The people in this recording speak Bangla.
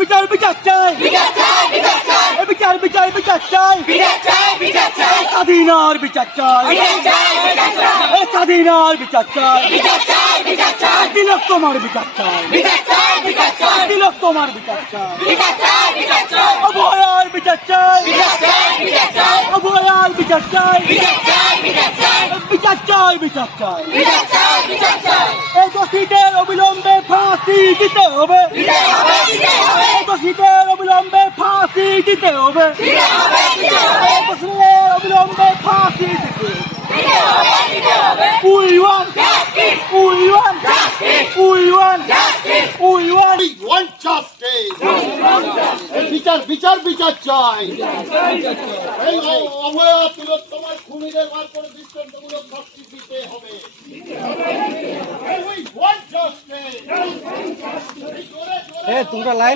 বিচার বিচার চাই বিচার চাই স্বাধীনার বিচার চাই স্বাধীনার বিচার চাই তিলক তোমার বিচার চাই তিলক তোমার বিচার চাই অভয়ার বিচার চাই অভয়ার বিচার চাই বিচার চাই এই দোষীদের অবিলম্বে ফাঁসি দিতে হবে এই দোষীদের অবিলম্বে ফাঁসি দিতে হবে দোষীদের অবিলম্বে ফাঁসি দিতে We want justice. We want justice. We want justice. We want justice. বিচার বিচার বিচার চাই এই অভয়া তিলক তোমার খুনিদের বার করে দৃষ্টান্তমূলক শাস্তি দিতে হবে We want justice. তোমরা লাইন